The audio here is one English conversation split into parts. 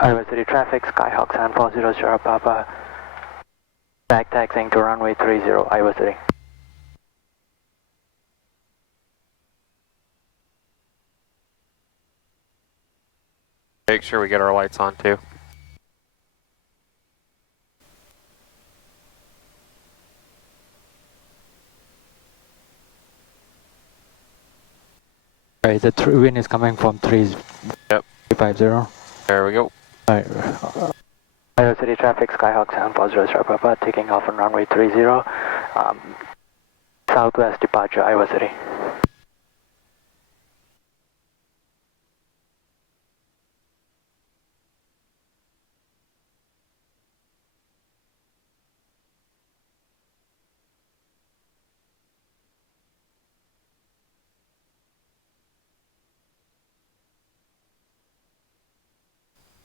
Iowa City traffic, Skyhawk San 40 Sierra Papa, back taxiing to runway 30, Iowa City. Make sure we get our lights on too. Alright, the wind is coming from 350. There we go. Alright. Iowa City traffic, Skyhawk San 40 Sierra Papa, taking off on runway 30, southwest departure, Iowa City.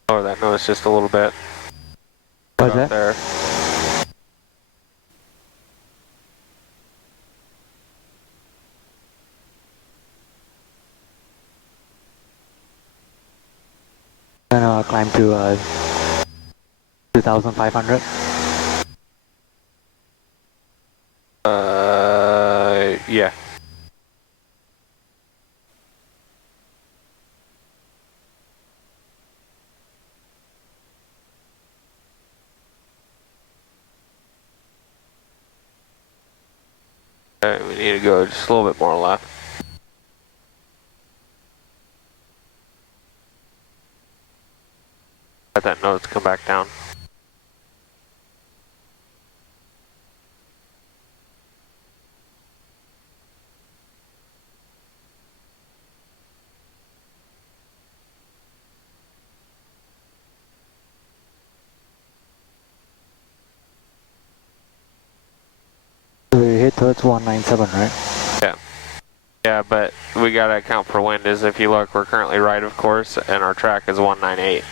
Lower that nose just a little bit. What's that? There. Gonna climb to 2,500. Yeah. We need to go just a little bit more left. Let that nose come back down. We hit towards 197, right? Yeah. Yeah, but we gotta account for wind. Is if you look, we're currently right of course, and our track is 198.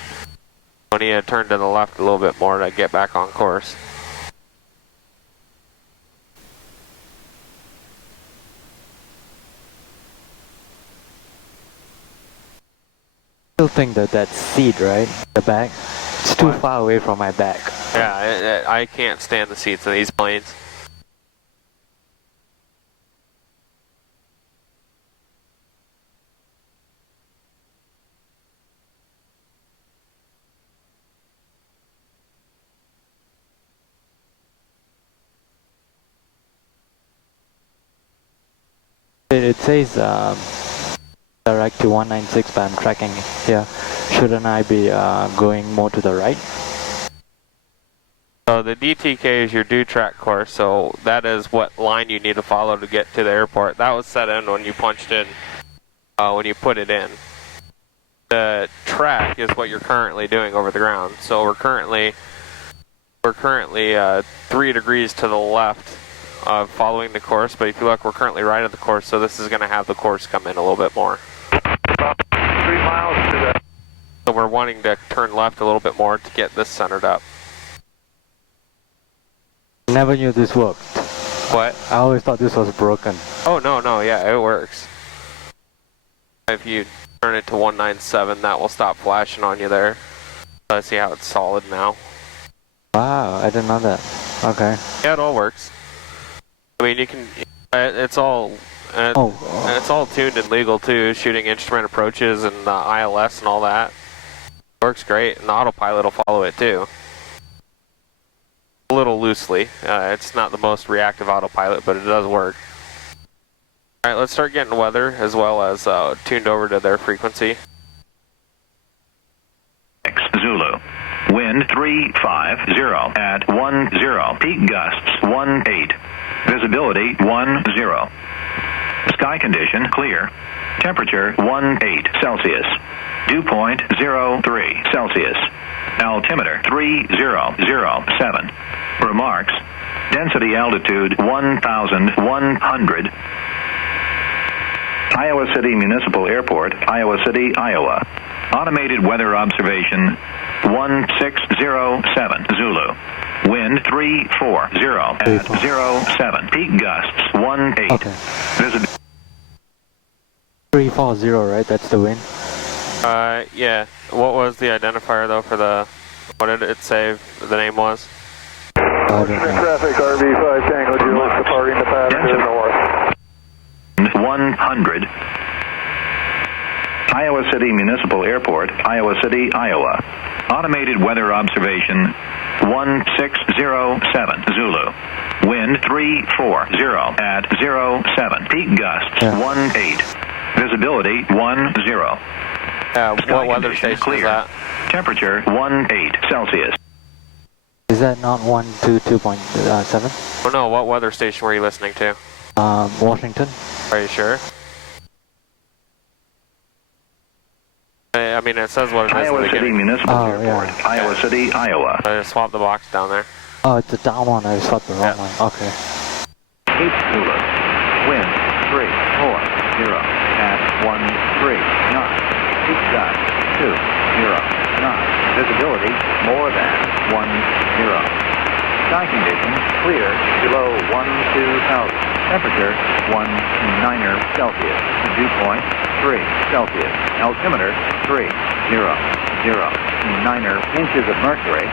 We need to turn to the left a little bit more to get back on course. Still think that that seat, right? The back, it's too far away from my back. Yeah, I can't stand the seats of these planes. It says direct to 196, but I'm tracking here. Shouldn't I be going more to the right? So the DTK is your due track course, so that is what line you need to follow to get to the airport. That was set in when you punched in, when you put it in. The track is what you're currently doing over the ground. So we're currently 3 degrees to the left following the course, but if you look, we're currently right at the course, so this is going to have the course come in a little bit more. About 3 miles to the... So we're wanting to turn left a little bit more to get this centered up. Never knew this worked. What? I always thought this was broken. Oh, no, yeah, it works. If you turn it to 197, that will stop flashing on you there. Let's see how it's solid now. Wow, I didn't know that. Okay. Yeah, it all works. I mean, you can, it's all tuned and legal too, shooting instrument approaches and ILS and all that. Works great, and the autopilot will follow it too. A little loosely. It's not the most reactive autopilot, but it does work. Alright, let's start getting weather as well as tuned over to their frequency. Zulu. Wind 350 at 10. Peak gusts 18. Visibility 10. Sky condition clear. Temperature 18 Celsius. Dew point 03 Celsius. Altimeter 3007. Remarks. Density altitude 1,100. Iowa City Municipal Airport, Iowa City, Iowa. Automated weather observation 1607 Zulu. Wind 340 at 07. Peak gusts 18. Okay. Visibility 340, right? That's the wind. Yeah. What was the identifier though for the, what did it say the name was? Traffic RV5 Tango Julius departing the path to the north. 100. Iowa City Municipal Airport, Iowa City, Iowa. Automated weather observation 1607 Zulu. Wind 340 at 07. Peak gusts 18. Visibility 10. What weather station clear. is that? Temperature 18 Celsius. Is that not 122.7? Oh no, what weather station were you listening to? Washington. Are you sure? I mean, it says what it is in Iowa the City beginning. Municipal Oh, Airport, yeah. Iowa City, Iowa. I just swapped the box down there. Oh, it's the down one. I swapped the wrong one. Okay. 8 Zulu. Wind 340 at 13 knots. Peak gust 20 knots. Visibility more than 10. Sky conditions clear below 12,000. Temperature 19 Celsius. Dew point 3 Celsius. Altimeter 300. 9 inches of mercury.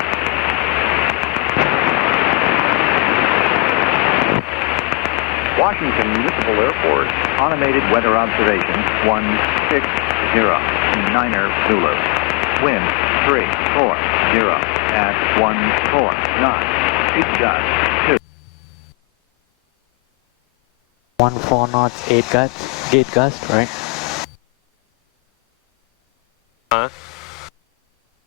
Washington Municipal Airport, automated weather observation 160, 9 Zulu. Wind 340 at 14 knots. Peak gust 14 knots, 8 gusts, gate gust, right? Huh?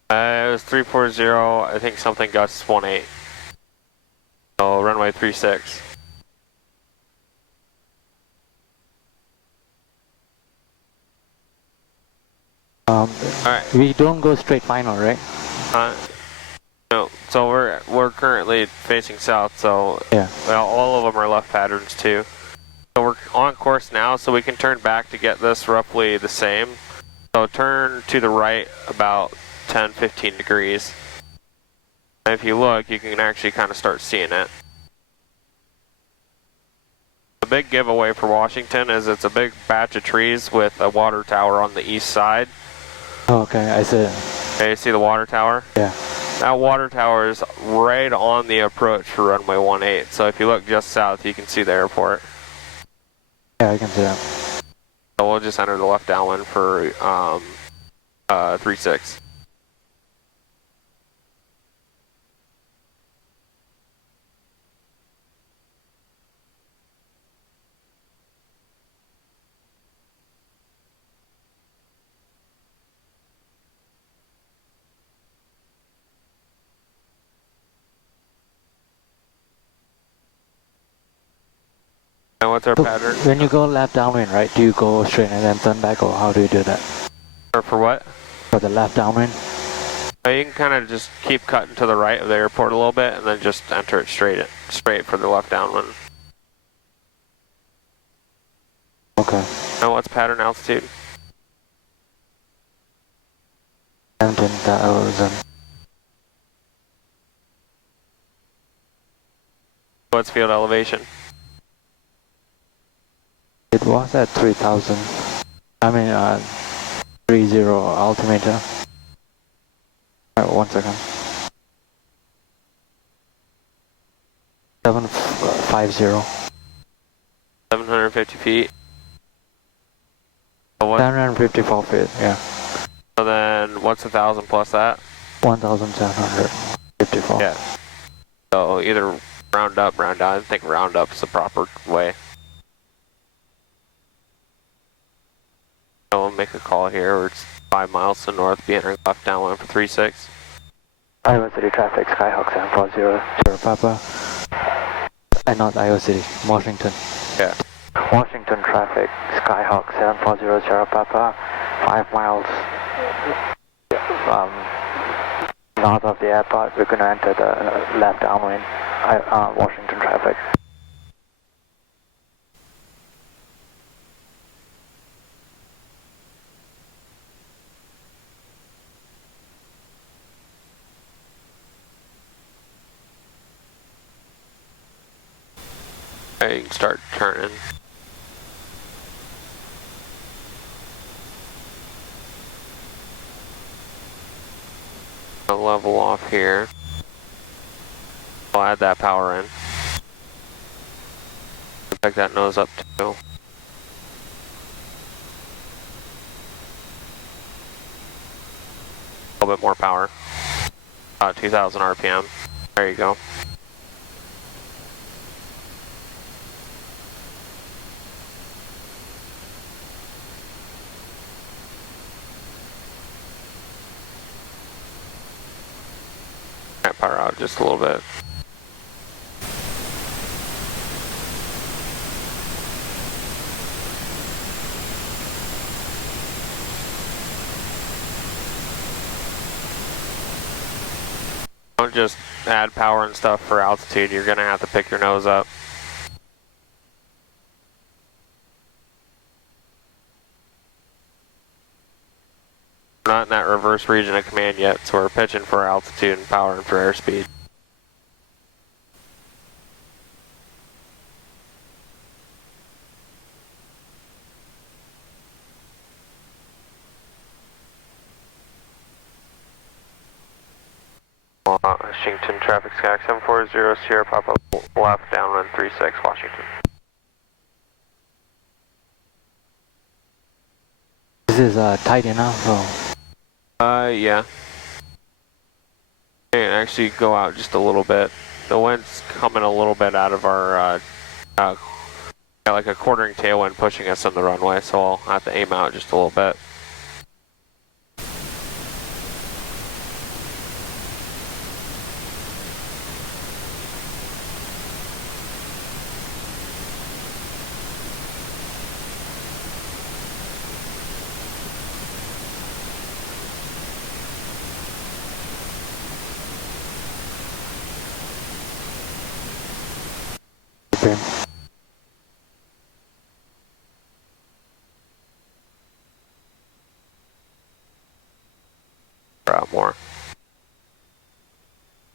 It was 340, I think something gusts 18. So runway 36. Alright. We don't go straight final, right? No, so we're currently facing south, so Yeah. well, all of them are left patterns too. So we're on course now, so we can turn back to get this roughly the same. So turn to the right about 10-15 degrees. And if you look, you can actually kind of start seeing it. The big giveaway for Washington is it's a big batch of trees with a water tower on the east side. Oh, okay, I see it. Okay, you see the water tower? Yeah. That water tower is right on the approach for runway 18. So if you look just south, you can see the airport. Yeah, I can see that. So we'll just enter the left downwind for 36. And what's our So pattern? when you go left downwind, right, do you go straight and then turn back, or how do you do that? Or for what? For the left downwind? You can kind of just keep cutting to the right of the airport a little bit and then just enter it straight for the left downwind. Okay. And what's pattern altitude? 17,000. What's field elevation? It was at 3,000. I mean, 30 altimeter. 1 second. 750. 750 feet. So, 754 feet, yeah. so then what's 1,000 plus that? 1,754. Yeah. So either round up, round down. I think round up is the proper way. So we'll make a call here. We're 5 miles to north, be entering left downwind for 36. Iowa City traffic, Skyhawk 740, Sierra Papa. And not Iowa City, Washington. Yeah. Washington traffic, Skyhawk 740, Sierra Papa. 5 miles north of the airport. We're going to enter the left downwind, Washington traffic. Okay, you can start turning. I'll level off here. I'll add that power in. Pick that nose up too. A little bit more power. About 2,000 RPM. There you go. Power out just a little bit. Don't just add power and stuff for altitude, you're gonna have to pick your nose up. We're not in that reverse region of command yet, so we're pitching for altitude and power and for airspeed. Washington traffic sky 740 Sierra Papa left downwind 36 Washington. This is tight enough, or? Yeah. And actually go out just a little bit. The wind's coming a little bit out of our, got like a quartering tailwind pushing us on the runway, so I'll have to aim out just a little bit. Okay. Out more.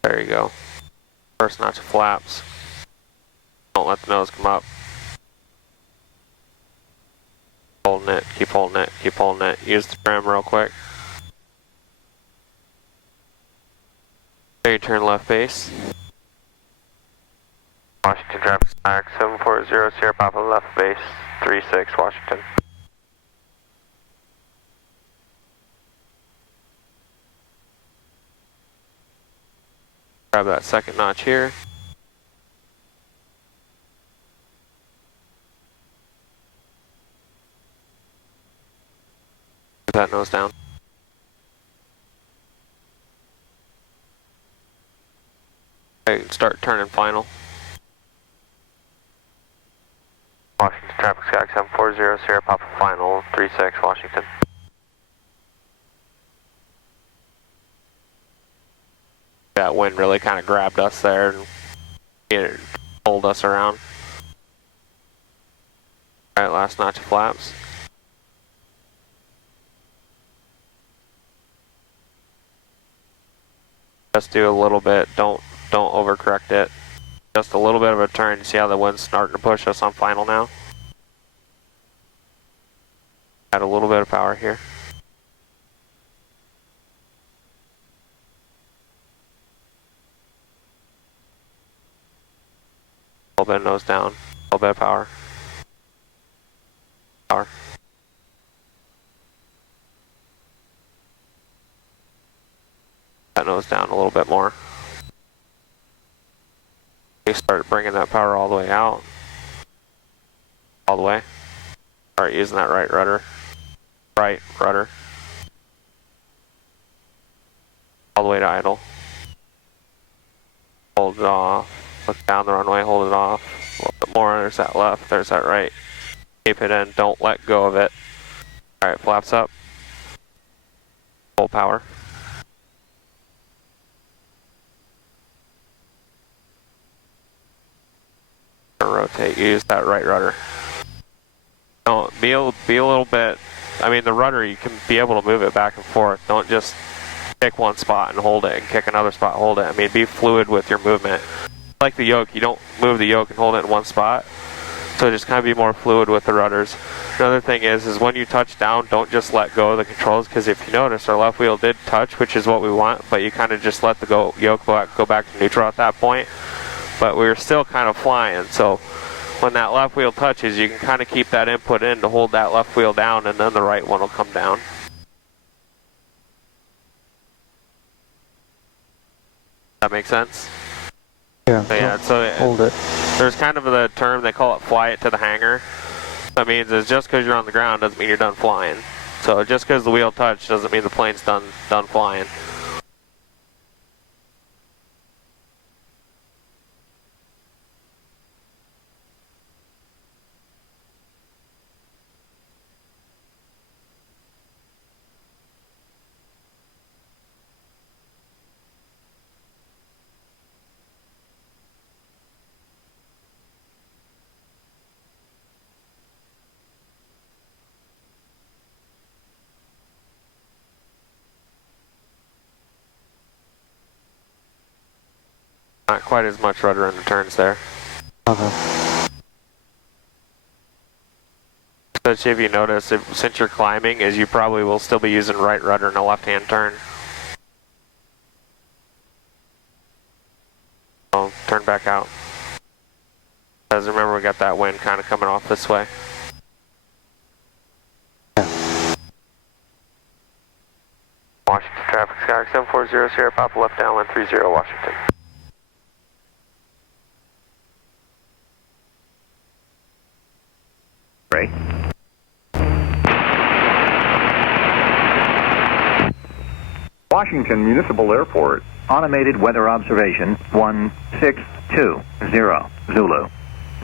There you go. First notch of flaps. Don't let the nose come up. Holding it, keep holding it, keep holding it. Use the trim real quick. There you turn left base. Washington traffic sky 740 Sierra Papa left base 36 Washington. Grab that second notch here. Put that nose down. Okay, start turning final. Washington traffic sky 740 Sierra Papa final 36 Washington. That wind really kind of grabbed us there and it pulled us around. Alright, last notch of flaps. Just do a little bit, don't overcorrect it. Just a little bit of a turn. You see how the wind's starting to push us on final now? Add a little bit of power here. A little bit of nose down, a little bit of power. Power. That nose down a little bit more. You start bringing that power all the way out. All the way. Start using that right rudder. Right rudder. All the way to idle. Hold it off. Look down the runway, hold it off. A little bit more, there's that left, there's that right. Keep it in, don't let go of it. Alright, flaps up. Full power. Rotate, use that right rudder. Don't be a little bit, I mean the rudder you can be able to move it back and forth. Don't just kick one spot and hold it and kick another spot, hold it. I mean be fluid with your movement. Like the yoke, you don't move the yoke and hold it in one spot. So just kind of be more fluid with the rudders. Another thing is when you touch down, don't just let go of the controls, because if you notice, our left wheel did touch, which is what we want, but you kind of just let the yoke go back to neutral at that point. But we were still kind of flying, so when that left wheel touches, you can kind of keep that input in to hold that left wheel down, and then the right one will come down. That makes sense? Yeah, So, yeah, so hold it. There's kind of the term, they call it fly it to the hangar. That means is just because you're on the ground doesn't mean you're done flying. So just because the wheel touched doesn't mean the plane's done flying. Not quite as much rudder in the turns there. Okay. Especially if you notice, since you're climbing, is you probably will still be using right rudder in a left-hand turn. So turn back out. Because remember, we got that wind kind of coming off this way. Washington traffic, Skyhawk 740 Sierra Papa left downwind 30 Washington. Ray. Washington Municipal Airport. Automated weather observation 1620 Zulu.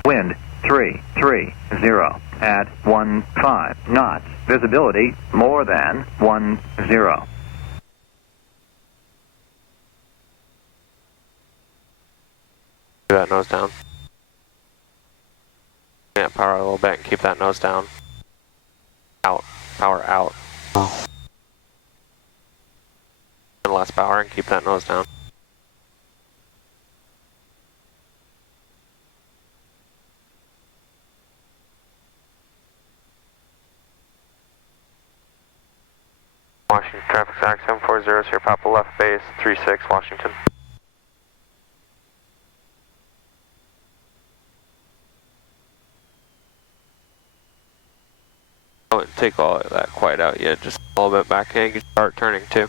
Wind 330 at 15 knots. Visibility more than 10. Keep that nose down. Yeah, power a little bit and keep that nose down. Out. Power out. Oh. And less power and keep that nose down. Washington traffic, Skyhawk 740 Sierra Papa left base 36 Washington. I wouldn't take all of that quite out yet, just a little bit back in, you can start turning too.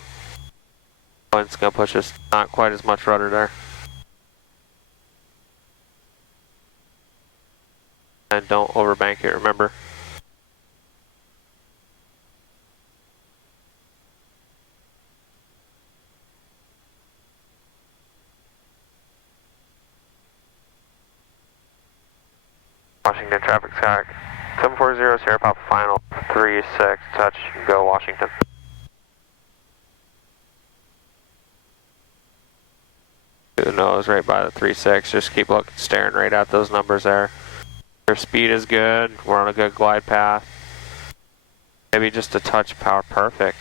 It's going to push us, not quite as much rudder there. And don't overbank it, remember. Washington traffic, Skyhawk 740 Sierra Papa final 36, touch, go Washington. The nose right by the 36, just keep looking, staring right at those numbers there. Your speed is good, we're on a good glide path. Maybe just a touch power, perfect.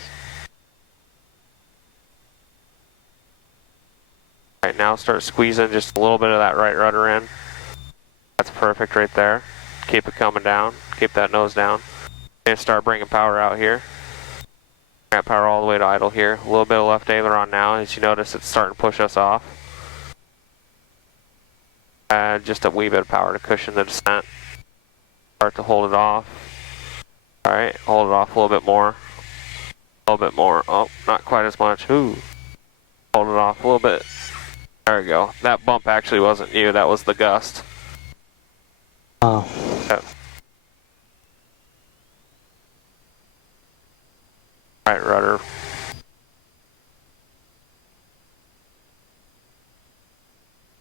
Right now start squeezing just a little bit of that right rudder in. That's perfect right there. Keep it coming down. Keep that nose down. And start bringing power out here. Got power all the way to idle here. A little bit of left aileron now. As you notice, it's starting to push us off. Just a wee bit of power to cushion the descent. Start to hold it off. Alright, hold it off a little bit more. A little bit more. Oh, not quite as much. Ooh. Hold it off a little bit. There we go. That bump actually wasn't you. That was the gust. Oh. Yep. Right rudder.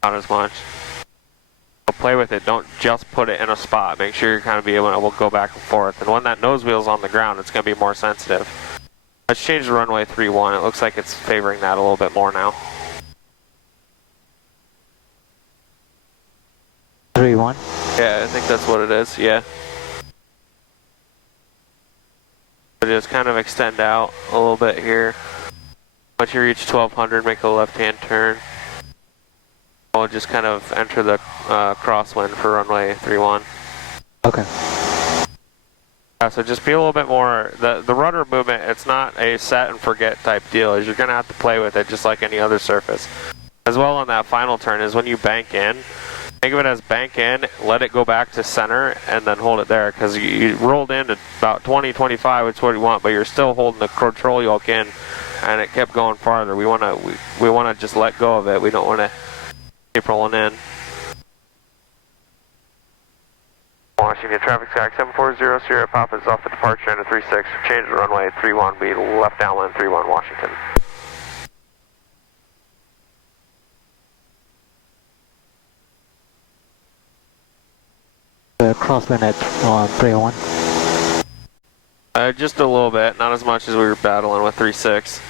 Not as much. So play with it. Don't just put it in a spot. Make sure you're kind of be able to go back and forth. And when that nose wheel's on the ground, it's going to be more sensitive. Let's change the runway 31. It looks like it's favoring that a little bit more now. 3-1. Yeah, I think that's what it is. Yeah. So just kind of extend out a little bit here. Once you reach 1200, make a left-hand turn. We'll just kind of enter the crosswind for runway 31. Okay. So just be a little bit more, the rudder movement, it's not a set and forget type deal. You're going to have to play with it just like any other surface. As well on that final turn is when you bank in, think of it as bank in, let it go back to center, and then hold it there, because you rolled in at about 20, 25, which is what you want, but you're still holding the control yoke in, and it kept going farther. We want to just let go of it. We don't want to keep rolling in. Washington traffic stack 740, Sierra Papa is off the departure end of 36. Change the runway 31, be left downwind 31 Washington. Crosswind at 301. Just a little bit, not as much as we were battling with 36.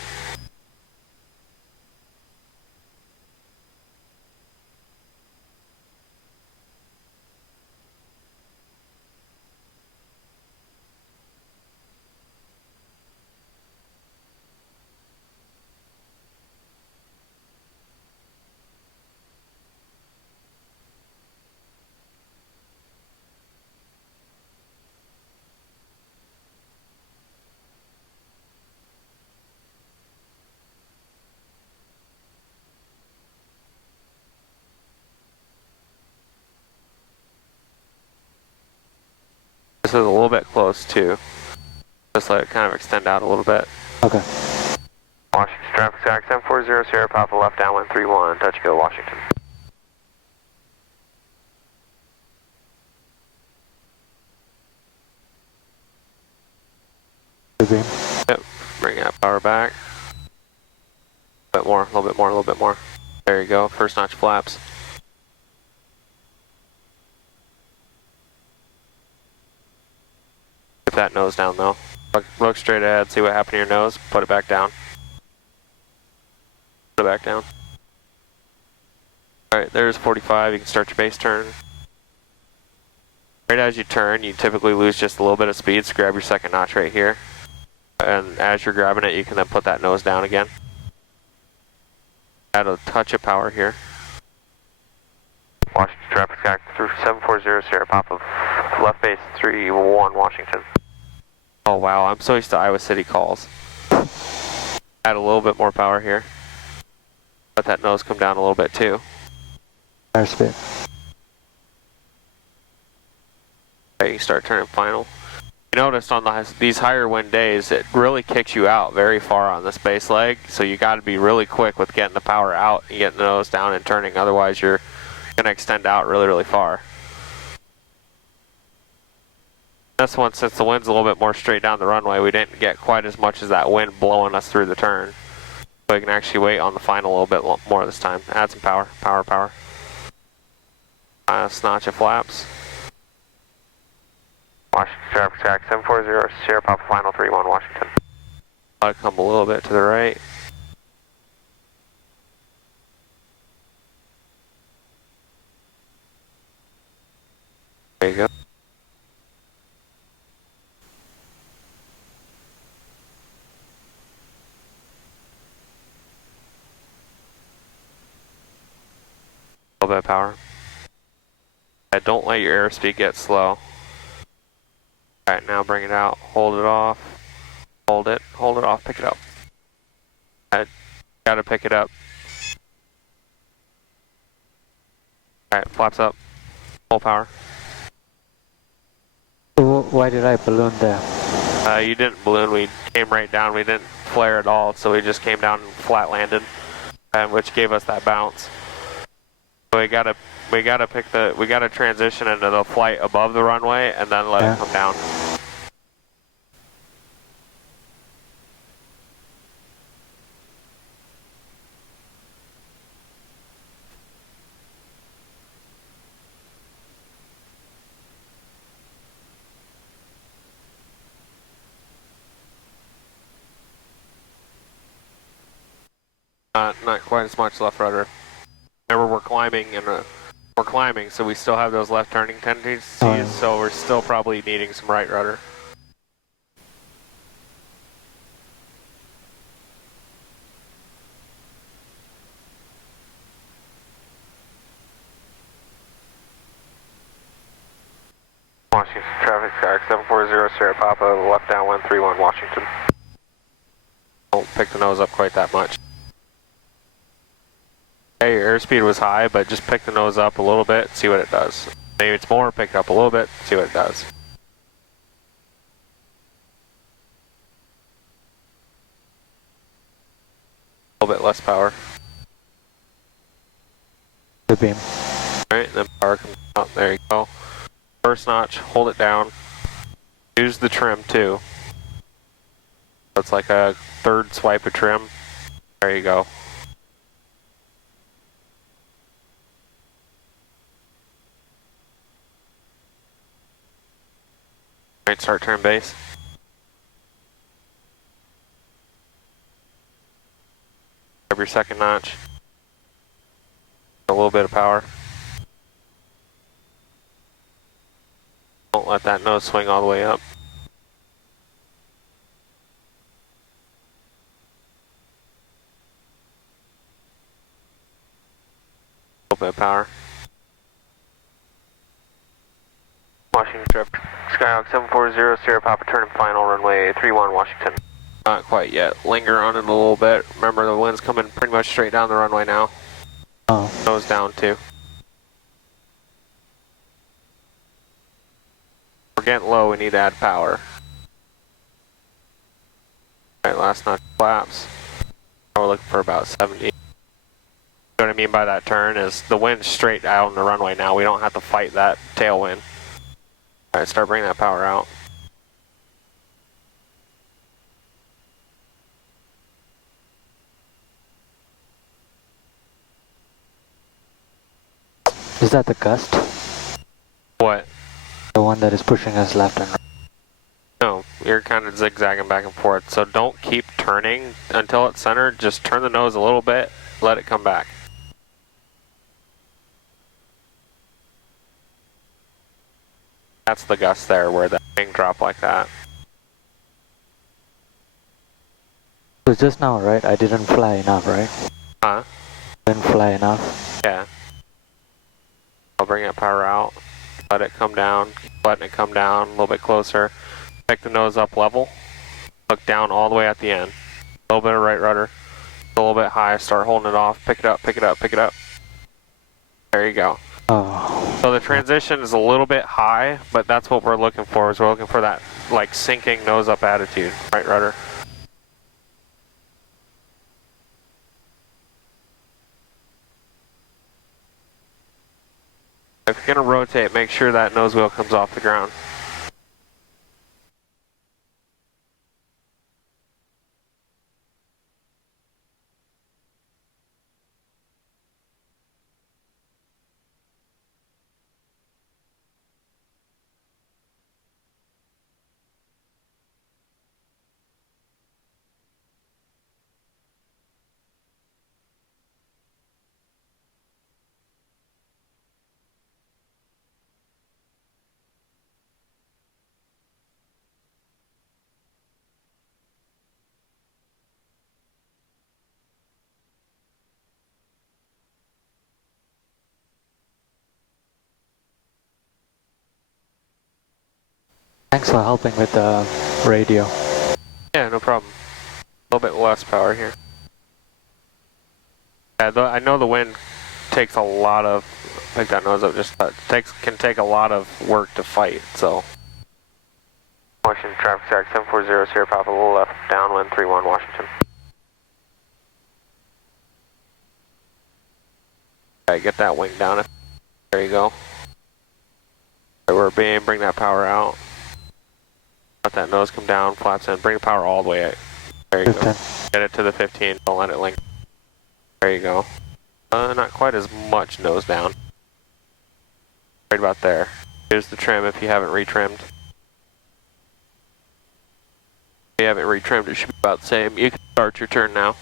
This is a little bit close too. Just let it kind of extend out a little bit. Okay. Washington traffic stack 740, Sierra Papa left downwind 31, touch go Washington. Yep, bring that power back. A bit more, a little bit more, a little bit more. There you go, first notch flaps. Keep that nose down though. Look straight ahead, see what happened to your nose, put it back down. Put it back down. Alright, there's 45, you can start your base turn. Right as you turn, you typically lose just a little bit of speed, so grab your second notch right here. And as you're grabbing it, you can then put that nose down again. Add a touch of power here. Washington traffic stack 740, Sierra Papa, left base 31 Washington. Oh wow, I'm so used to Iowa City calls. Add a little bit more power here. Let that nose come down a little bit too. Airspeed. Okay, you start turning final. You notice on these higher wind days, it really kicks you out very far on the space leg, so you got to be really quick with getting the power out and getting the nose down and turning, otherwise you're going to extend out really, really far. This one, since the wind's a little bit more straight down the runway, we didn't get quite as much as that wind blowing us through the turn. So we can actually wait on the final a little bit more this time. Add some power, power, power. Snatch of flaps. Washington traffic stack 740, Sierra Papa final 31 Washington. Let it come a little bit to the right. There you go. A little bit of power. Don't let your airspeed get slow. Alright, now bring it out, hold it off, hold it off, pick it up. Gotta pick it up. Alright, flaps up, full power. Why did I balloon there? You didn't balloon, we came right down, we didn't flare at all, so we just came down and flat landed, which gave us that bounce. So we gotta transition into the flight above the runway and then let it come down. Not quite as much left rudder. Remember, we're climbing, so we still have those left turning tendencies, so we're still probably needing some right rudder. Washington traffic, Skyhawk 740 Sierra Papa, left downwind 31 Washington. Don't pick the nose up quite that much. Okay, your airspeed was high, but just pick the nose up a little bit, see what it does. Maybe it's more, pick it up a little bit, see what it does. A little bit less power. The beam. Alright, then power comes out, there you go. First notch, hold it down. Use the trim too. So it's like a third swipe of trim. There you go. Alright, start turn base. Grab your second notch. A little bit of power. Don't let that nose swing all the way up. A little bit of power. Washington trip. Skyhawk 740 Sierra Papa turn and final runway 31 Washington. Not quite yet. Linger on it a little bit. Remember the wind's coming pretty much straight down the runway now. Oh. Nose down too. We're getting low, we need to add power. Alright, last notch flaps. Now we're looking for about 70. You know what I mean by that turn is the wind's straight out on the runway now. We don't have to fight that tailwind. Alright, start bringing that power out. Is that the gust? What? The one that is pushing us left and right? No, you're kind of zigzagging back and forth. So don't keep turning until it's centered. Just turn the nose a little bit, let it come back. That's the gust there where that wing dropped like that. So just now, right? I didn't fly enough, right? Huh? Didn't fly enough. Yeah. I'll bring that power out. Let it come down. Keep letting it come down a little bit closer. Pick the nose up level. Look down all the way at the end. A little bit of right rudder. A little bit high. Start holding it off. Pick it up, pick it up, pick it up. There you go. Oh. So the transition is a little bit high, but that's what we're looking for. Is we're looking for that like sinking nose up attitude. Right rudder. If you're going to rotate, make sure that nose wheel comes off the ground. Thanks for helping with the radio. Yeah, no problem. A little bit less power here. Yeah, I know the wind takes a lot of, pick that nose up, just can take a lot of work to fight, so. Washington traffic stack 740 Sierra Papa, a little left, downwind 31 Washington. Okay, get that wing down. There you go. Okay, we're beam, bring that power out. Let that nose come down, flaps in, bring the power all the way out. There you 15. go. Get it to the 15, don't let it link. There you go. Not quite as much nose down. Right about there. Here's the trim if you haven't retrimmed. If you haven't retrimmed, it should be about the same. You can start your turn now.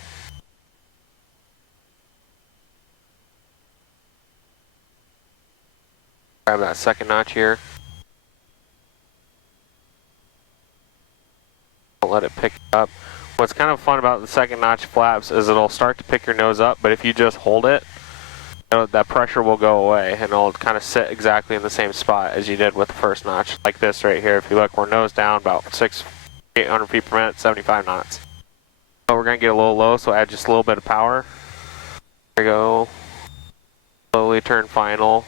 Grab that second notch here. Don't let it pick up. What's kind of fun about the second notch flaps is it'll start to pick your nose up, but if you just hold it, that pressure will go away and it'll kind of sit exactly in the same spot as you did with the first notch. Like this right here, if you look, we're nose down about 800 feet per minute, 75 knots. So we're going to get a little low, so add just a little bit of power. There we go. Slowly turn final.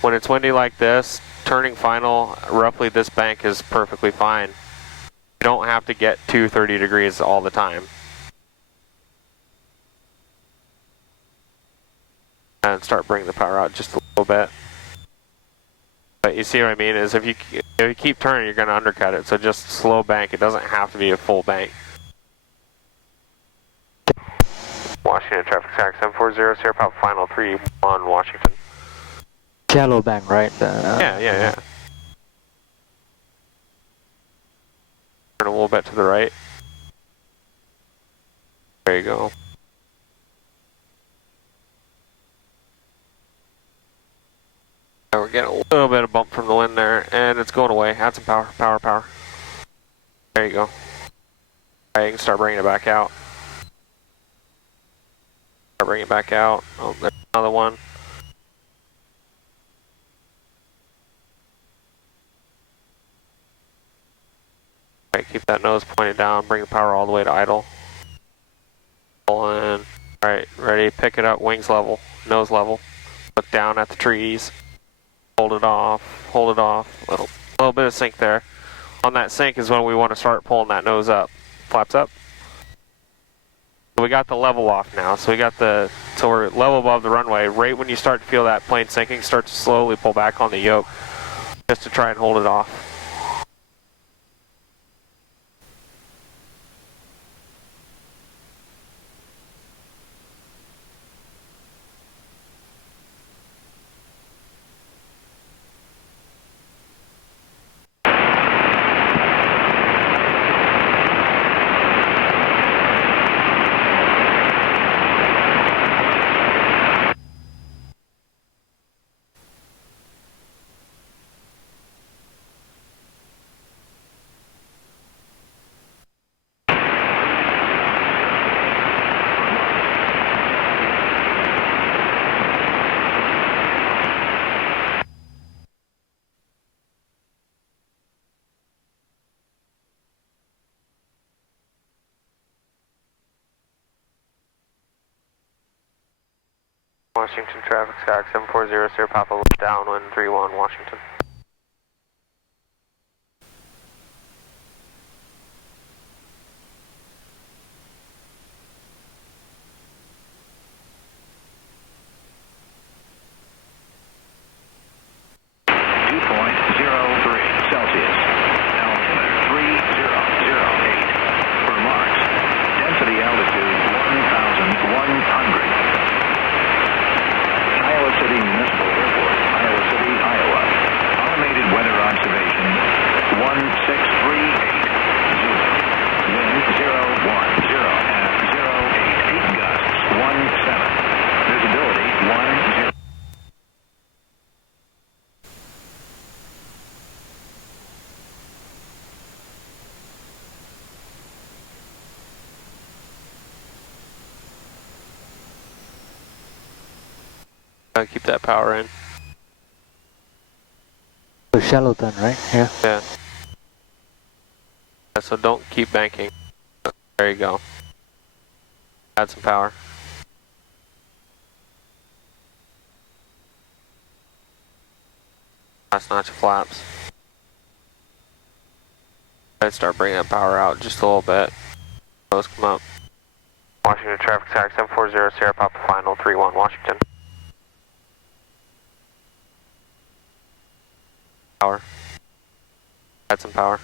When it's windy like this, turning final, roughly this bank is perfectly fine. You don't have to get to 30 degrees all the time. And start bringing the power out just a little bit. But you see what I mean, is if you keep turning, you're going to undercut it. So just slow bank. It doesn't have to be a full bank. Washington traffic stack 740, Sierra Papa final 3-1 Washington. Shallow bank, right? Yeah. Turn a little bit to the right. There you go. And we're getting a little bit of bump from the wind there, and it's going away. Add some power, power. There you go. Alright, you can start bringing it back out. Start bringing it back out. Oh, there's another one. Alright, keep that nose pointed down, bring the power all the way to idle. Pull in. Alright, ready, pick it up, wings level, nose level. Look down at the trees. Hold it off, little bit of sink there. On that sink is when we want to start pulling that nose up. Flaps up. So we got the level off now, so we're level above the runway. Right when you start to feel that plane sinking, start to slowly pull back on the yoke, just to try and hold it off. Washington traffic stack 740, Sierra Papa downwind 3-1 Washington. Keep that power in. So shallow then, right? Yeah. Yeah. So don't keep banking. There you go. Add some power. Last notch of flaps. I'd start bringing that power out just a little bit. Let's come up. Washington traffic stack 740, Sierra Papa final 3-1 Washington. Power. Add some power.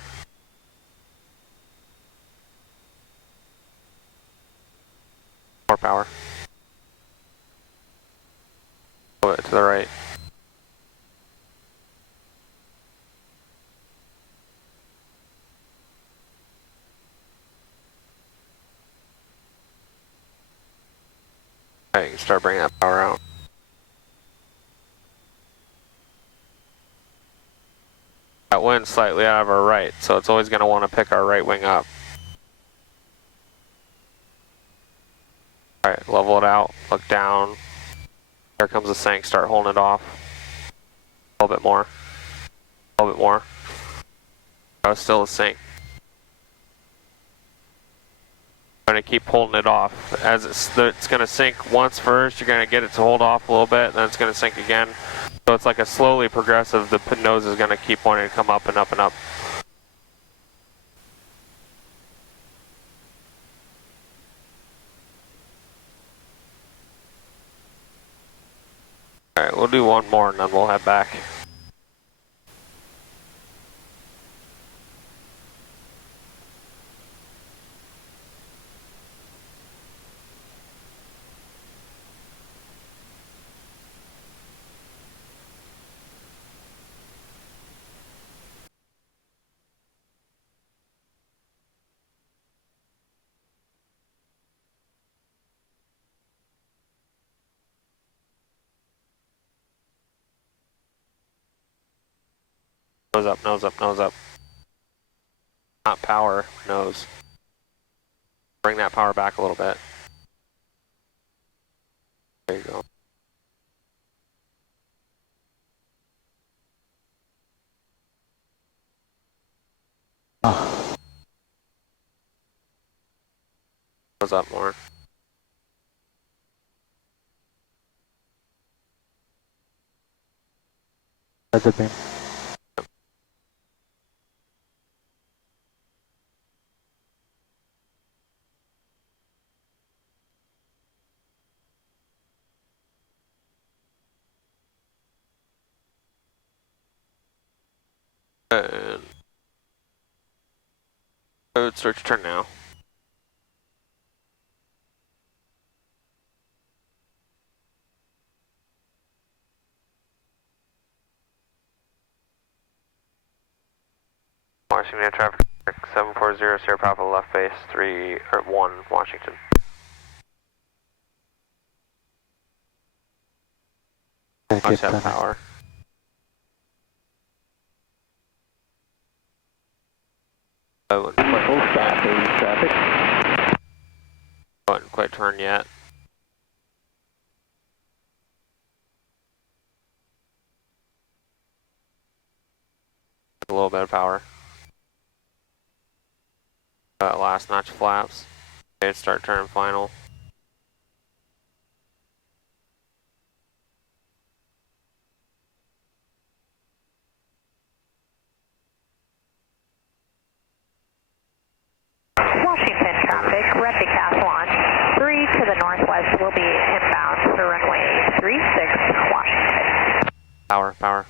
More power. Pull it to the right. Okay, you can start bringing that power out. That wind's slightly out of our right, so it's always going to want to pick our right wing up. Alright, level it out, look down. There comes the sink, start holding it off. A little bit more. A little bit more. Oh, still a sink. I'm going to keep holding it off. As it's going to sink once first, you're going to get it to hold off a little bit, then it's going to sink again. So it's like a slowly progressive, the nose is going to keep wanting to come up and up and up. Alright, we'll do one more and then we'll head back. Nose up, nose up, nose up. Not power, nose. Bring that power back a little bit. There you go. Nose up more. That's a beam. And code search turn now. Washington traffic 740 Sierra Papa left base 1 Washington. Watch that power. Wouldn't quite turn yet. A little bit of power. Last notch flaps. Okay, start turning final. Washington traffic, Reticathlon 3 to the northwest will be inbound for runway 36 Washington. Power, power.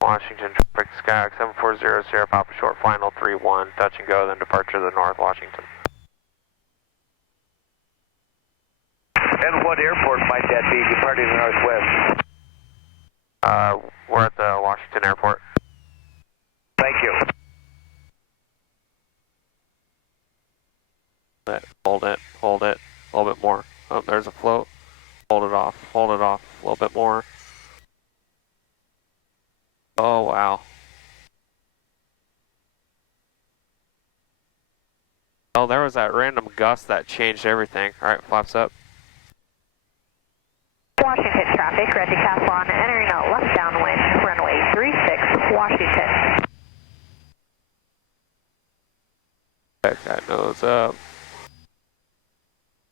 Washington traffic, Skyhawk 740 Sierra Papa short final 3-1, touch and go, then departure to the north Washington. And what airport might that be departing the northwest? We're at the Washington airport. Thank you. Hold it, hold it, a little bit more. Oh, there's a float. Hold it off, a little bit more. Oh, wow. Oh, there was that random gust that changed everything. Alright, flaps up. Washington traffic, Reticathlon entering a left downwind, runway 36 Washington. Check that nose up.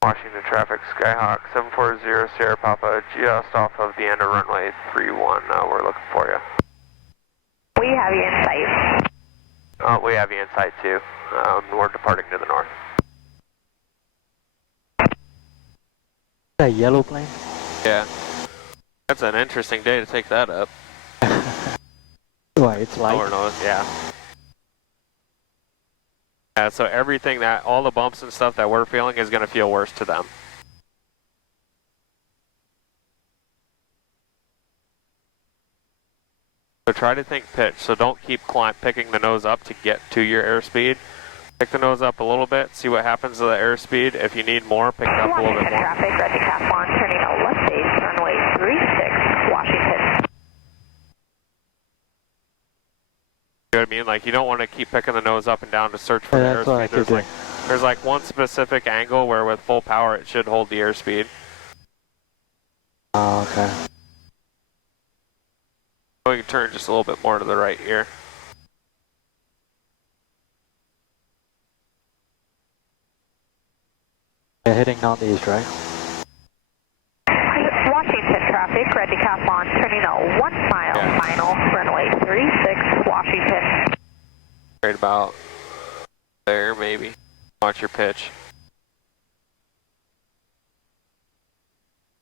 Washington traffic, Skyhawk 740 Sierra Papa, just off of the end of runway 31. We're looking for you. We have you in sight. Oh, we have you in sight too. We're departing to the north. That yellow plane? Yeah. That's an interesting day to take that up. Why, it's light? Lower nose, yeah. Yeah, so everything all the bumps and stuff that we're feeling is going to feel worse to them. So try to think pitch, so don't keep picking the nose up to get to your airspeed. Pick the nose up a little bit, see what happens to the airspeed. If you need more, pick it up a little bit more. Traffic, Reticathlon turning a left base, runway 36 Washington. You know what I mean? Like, you don't want to keep picking the nose up and down to search for the that's what I airspeed. keep doing. There's like one specific angle where with full power it should hold the airspeed. Oh, okay. We can turn just a little bit more to the right here. Yeah, heading northeast, right? Washington traffic, red decathlon, turning a 1 mile final, runway 36, Washington. Right about there, maybe. Watch your pitch.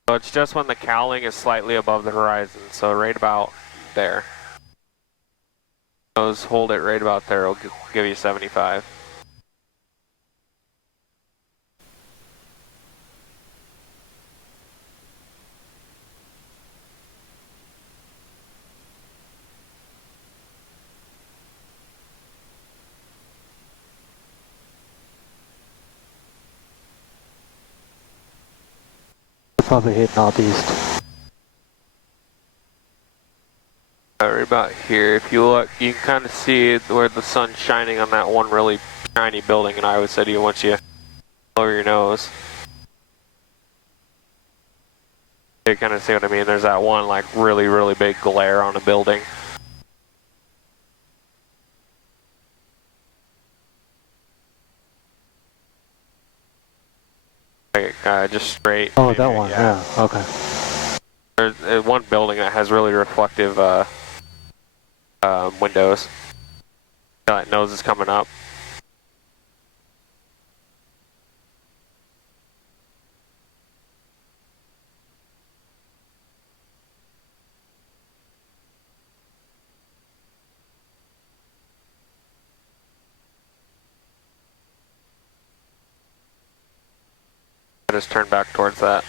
So it's just when the cowling is slightly above the horizon, so right about there. Those hold it right about there, it'll give you 75. Probably hit northeast. Right about here, if you look, you can kind of see where the sun's shining on that one really shiny building in Iowa City once you lower your nose. You kind of see what I mean? There's that one like really, really big glare on a building. Just straight. Oh, maybe, that one, yeah, okay. There's one building that has really reflective windows. That nose is coming up. Just turn back towards that.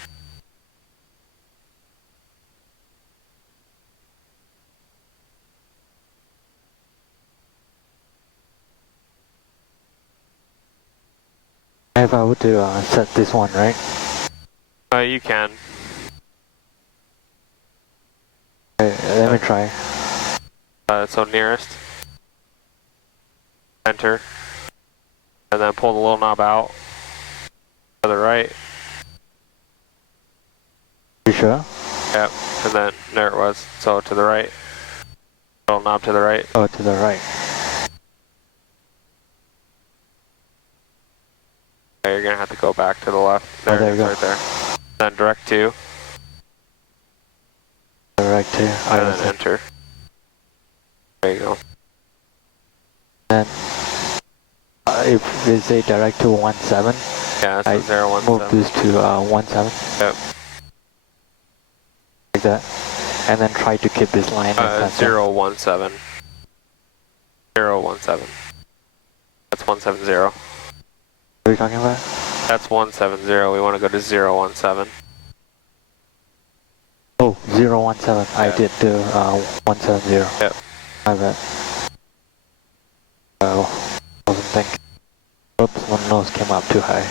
If I were to set this one, right? You can. Okay, let me try. So nearest. Enter. And then pull the little knob out. To the right. You sure? Yep. And then there it was. So to the right. Little knob to the right. Oh, to the right. Okay, you're gonna have to go back to the left. There, there it is, you go. right there. Then direct to. Direct to. And then enter. There you go. And if we say direct to 17, Yeah, I that's 017. move this to 17. Yep. Like that. And then try to keep this line as 017. 017. That's 170. What are you talking about? That's 170. We want to go to 017. Oh, 017. I did do 170. Yep. My bad. Oh, wasn't thinking. Oops, my nose came up too high.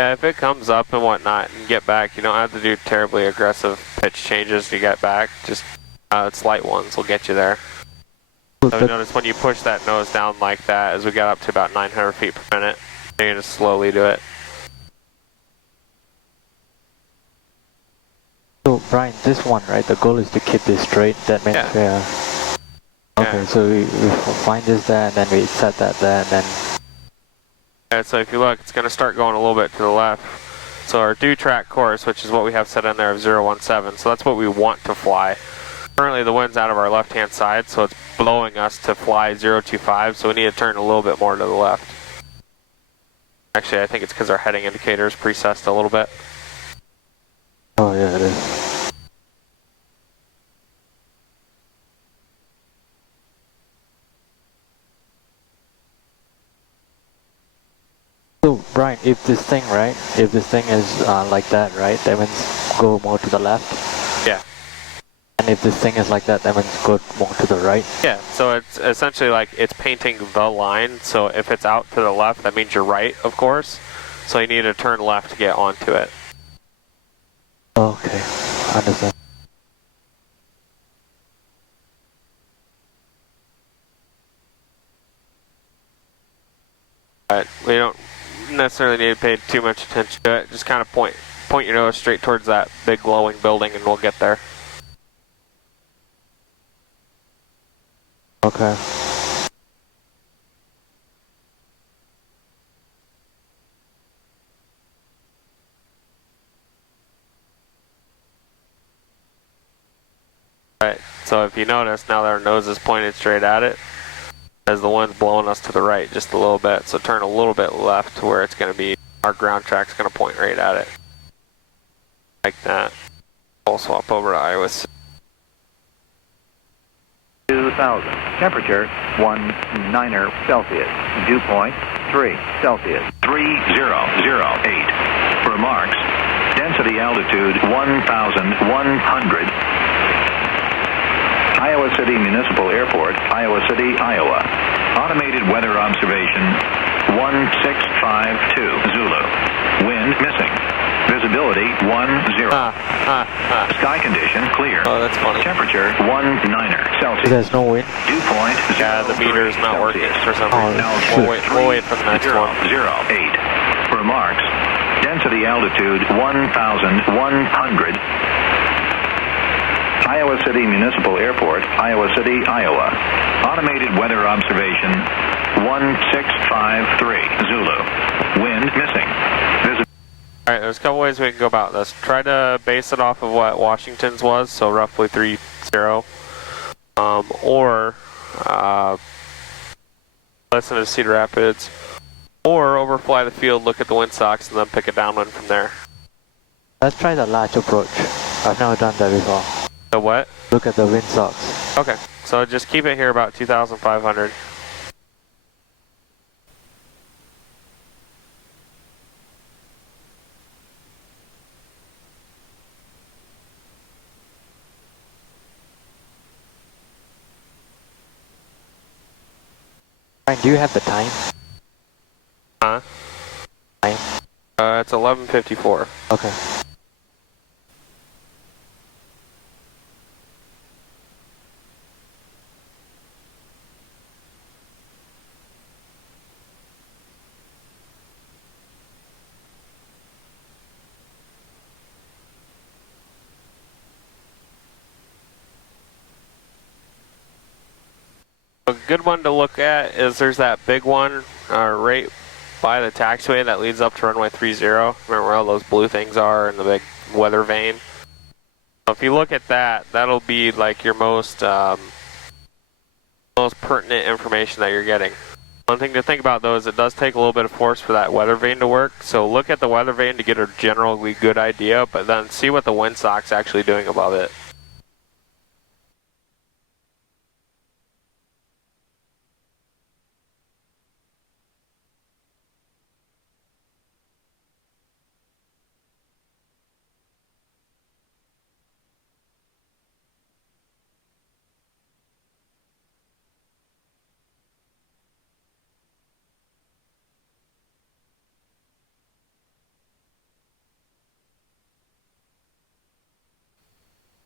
Yeah, if it comes up and whatnot and get back, you don't have to do terribly aggressive pitch changes to get back. Just slight ones will get you there. So notice when you push that nose down like that, as we got up to about 900 feet per minute, you can just slowly do it. So Brian, this one, right? The goal is to keep this straight. That means okay, so we find this there, and then we set that there, and then. And so if you look, it's going to start going a little bit to the left. So our due track course, which is what we have set in there of 017, so that's what we want to fly. Currently the wind's out of our left-hand side, so it's blowing us to fly 025, so we need to turn a little bit more to the left. Actually, I think it's because our heading indicator is precessed a little bit. Oh yeah, it is. So Brian, if this thing, right? If this thing is like that, right? That means go more to the left. Yeah. And if this thing is like that, that means go more to the right. Yeah, so it's essentially like it's painting the line, so if it's out to the left, that means you're right, of course. So you need to turn left to get onto it. Okay, understand. but we don't necessarily need to pay too much attention to it. Just kind of point your nose straight towards that big glowing building and we'll get there. Okay. Right, so if you notice, now that our nose is pointed straight at it, as the wind's blowing us to the right just a little bit, so turn a little bit left to where it's going to be, our ground track's going to point right at it. Like that. We'll swap over to Iowa City. 2000. Temperature 19 Celsius. Dew point 3 Celsius. 3008. Remarks. Density altitude 1,100. Iowa City Municipal Airport, Iowa City, Iowa. Automated weather observation 1652 Zulu. Wind missing. Visibility 10. Sky condition clear. Oh, that's funny. Temperature 19 Celsius. There's no wind? Dew point 0. Yeah, the meter is not working for some reason. We'll wait for the next one. 008. Remarks. Density altitude 1,100. Iowa City Municipal Airport, Iowa City, Iowa. Automated weather observation 1653 Zulu. Wind missing. Alright, there's a couple ways we can go about this. Try to base it off of what Washington's was, so roughly 3-0. Or listen to Cedar Rapids. Or overfly the field, look at the windsocks, and then pick a downwind from there. Let's try the latch approach. I've never done that before. The what? Look at the windsocks. Okay, so just keep it here about 2,500. Do you have the time? Huh? Time? It's 11:54. Okay. A good one to look at is there's that big one right by the taxiway that leads up to runway 30. Remember where all those blue things are in the big weather vane? So if you look at that, that'll be like your most pertinent information that you're getting. One thing to think about though is it does take a little bit of force for that weather vane to work. So look at the weather vane to get a generally good idea, but then see what the windsock's actually doing above it.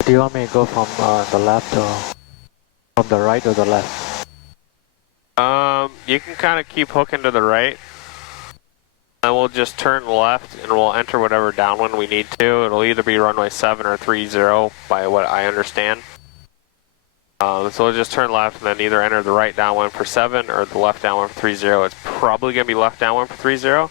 Do you want me to go from the left or from the right or the left? You can kind of keep hooking to the right. And we'll just turn left and we'll enter whatever downwind we need to. It'll either be runway 7 or 30 by what I understand. So we'll just turn left and then either enter the right downwind for 7 or the left downwind for 30. It's probably going to be left downwind for 30.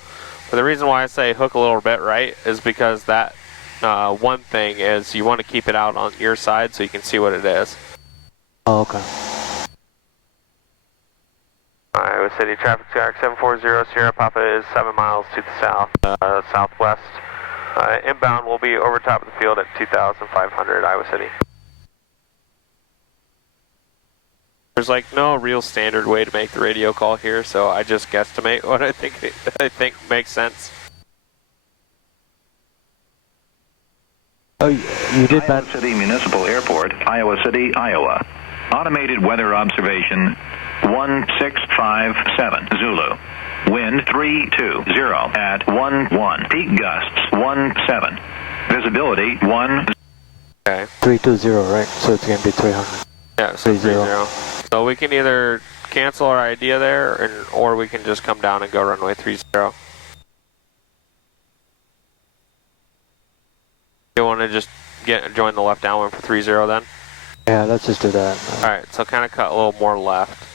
But the reason why I say hook a little bit right is because that one thing is you want to keep it out on your side so you can see what it is. Oh, okay. Iowa City traffic Skyark 740 Sierra Papa is 7 miles to the south, southwest. Inbound will be over top of the field at 2,500 Iowa City. There's like no real standard way to make the radio call here, so I just guesstimate what I think makes sense. Oh, you did that. Iowa City Municipal Airport, Iowa City, Iowa. Automated weather observation 1657 Zulu. Wind 320 at 11. Peak gusts 17. Visibility 1. Okay. 320, right? So it's going to be 300. Yeah, so 30. So we can either cancel our idea there, or we can just come down and go runway 30. You want to just join the left downwind for 30 then? Yeah, let's just do that. Alright, so kind of cut a little more left.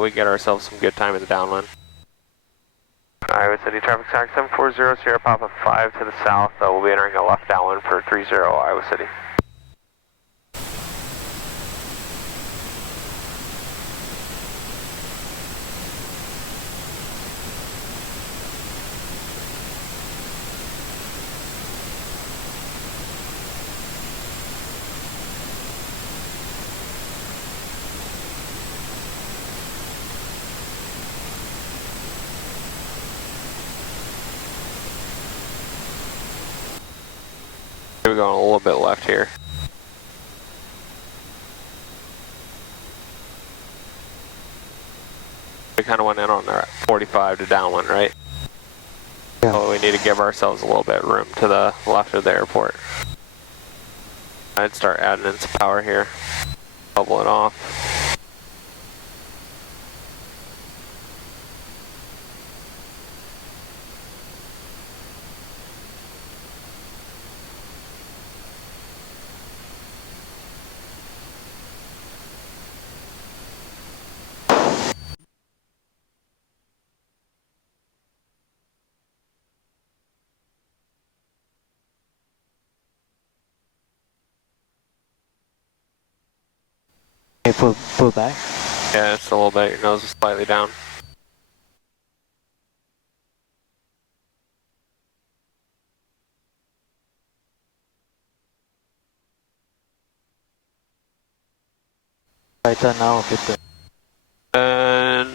We get ourselves some good time in the downwind. Iowa City traffic stack 740 Sierra Papa 5 to the south. We'll be entering a left downwind for 30 Iowa City. We're going a little bit left here. We kind of went in on there at 45 to downwind, right? Yeah. So we need to give ourselves a little bit of room to the left of the airport. I'd start adding in some power here. Bubble it off. Okay, pull back. Yeah, it's a little bit. Your nose is slightly down. Right turn now, 50. And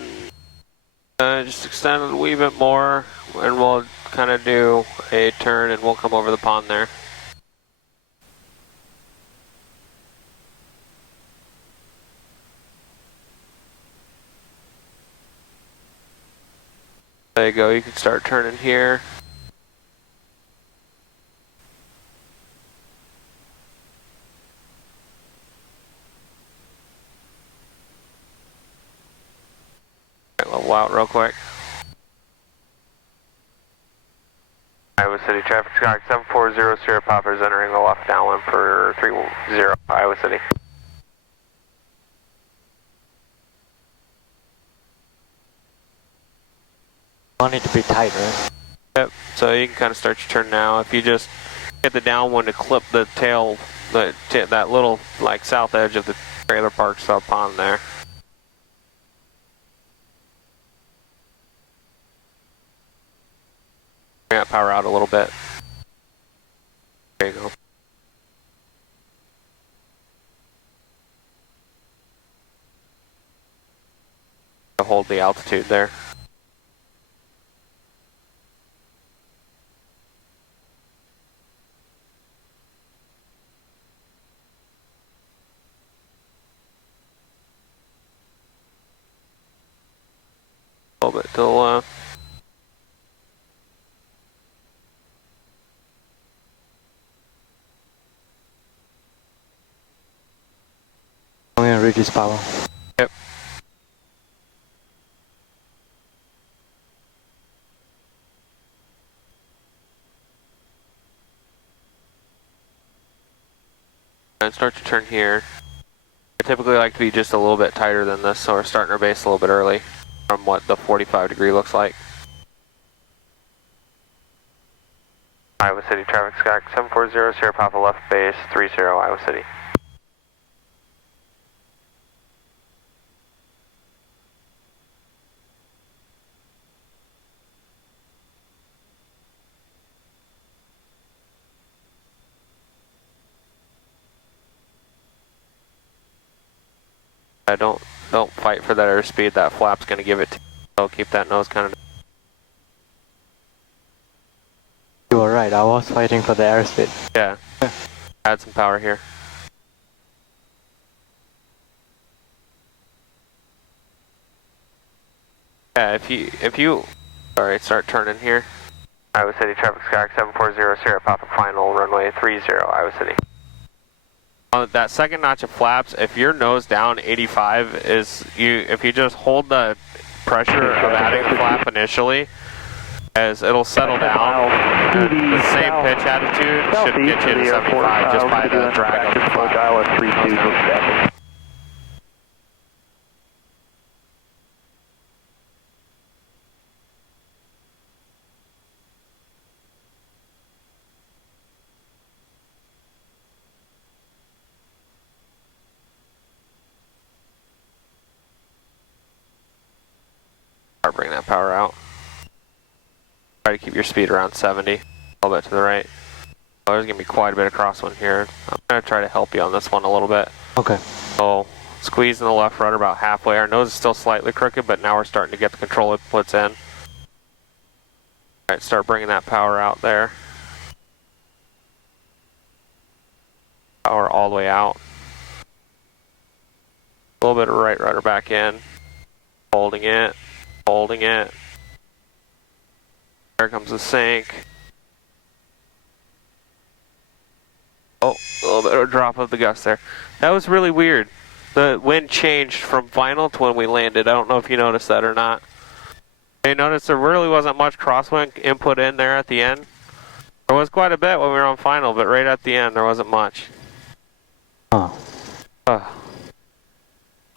just extend it a wee bit more, and we'll kind of do a turn, and we'll come over the pond there. There you go, you can start turning here. Alright, level out real quick. Iowa City traffic sky 740 Sierra Papa is entering the left downwind for 30 Iowa City. Don't need to be tight, right? Yep, so you can kind of start your turn now. If you just hit the downwind to clip the tail, that little like south edge of the trailer park sub pond there. Bring that power out a little bit. There you go. Hold the altitude there. A little bit to the left. I'm gonna reduce power. Yep. And start to turn here. I typically like to be just a little bit tighter than this, so we're starting our base a little bit early from what the 45 degree looks like. Iowa City traffic sky 740 Sierra Papa left base 30 Iowa City. Don't fight for that airspeed. That flap's going to give it to you. So keep that nose kind of. You were right, I was fighting for the airspeed. Yeah. Add some power here. Yeah, if you sorry, start turning here. Iowa City traffic sky 740 Sierra Papa final runway 30 Iowa City. on that second notch of flaps, if you're nose down, 85 is if you just hold the pressure of adding a flap initially, as it'll settle down, the same pitch attitude should get you to 75 just by the drag of the flap. Bring that power out. Try to keep your speed around 70, a little bit to the right. Oh, there's going to be quite a bit of crosswind here. I'm going to try to help you on this one a little bit. Okay. So, squeeze in the left rudder about halfway. Our nose is still slightly crooked, but now we're starting to get the control inputs in. Alright, start bringing that power out there. Power all the way out. A little bit of right rudder back in. Holding it. Holding it. There comes the sink. Oh, a little bit of a drop of the gust there. That was really weird. The wind changed from final to when we landed. I don't know if you noticed that or not. You noticed there really wasn't much crosswind input in there at the end. There was quite a bit when we were on final, but right at the end there wasn't much. Oh.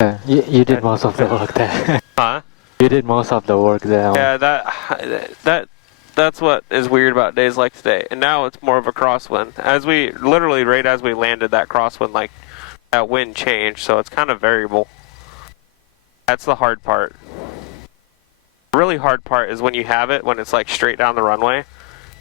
Yeah, you did most of the work there. Huh? You did most of the work there. Yeah, that's what is weird about days like today. And now it's more of a crosswind. As we, literally right as we landed, that crosswind, like, that wind changed, so it's kind of variable. That's the hard part. The really hard part is when you have it, when it's like straight down the runway,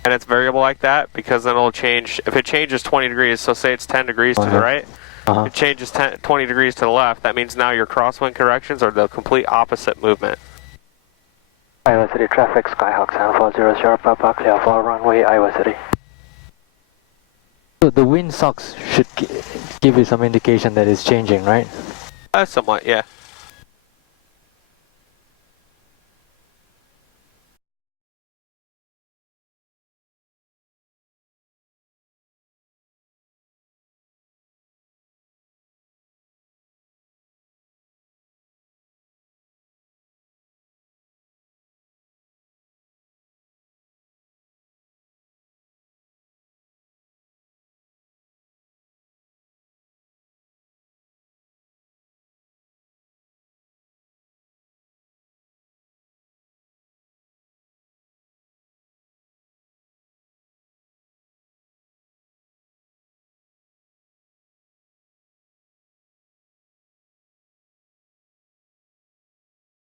and it's variable like that, because then it'll change, if it changes 20 degrees, so say it's 10 degrees to the right, it changes 20 degrees to the left, that means now your crosswind corrections are the complete opposite movement. Iowa City traffic, Skyhawk 7400, Papa, clear for runway, Iowa City. So the wind socks should give you some indication that it's changing, right? Somewhat, yeah.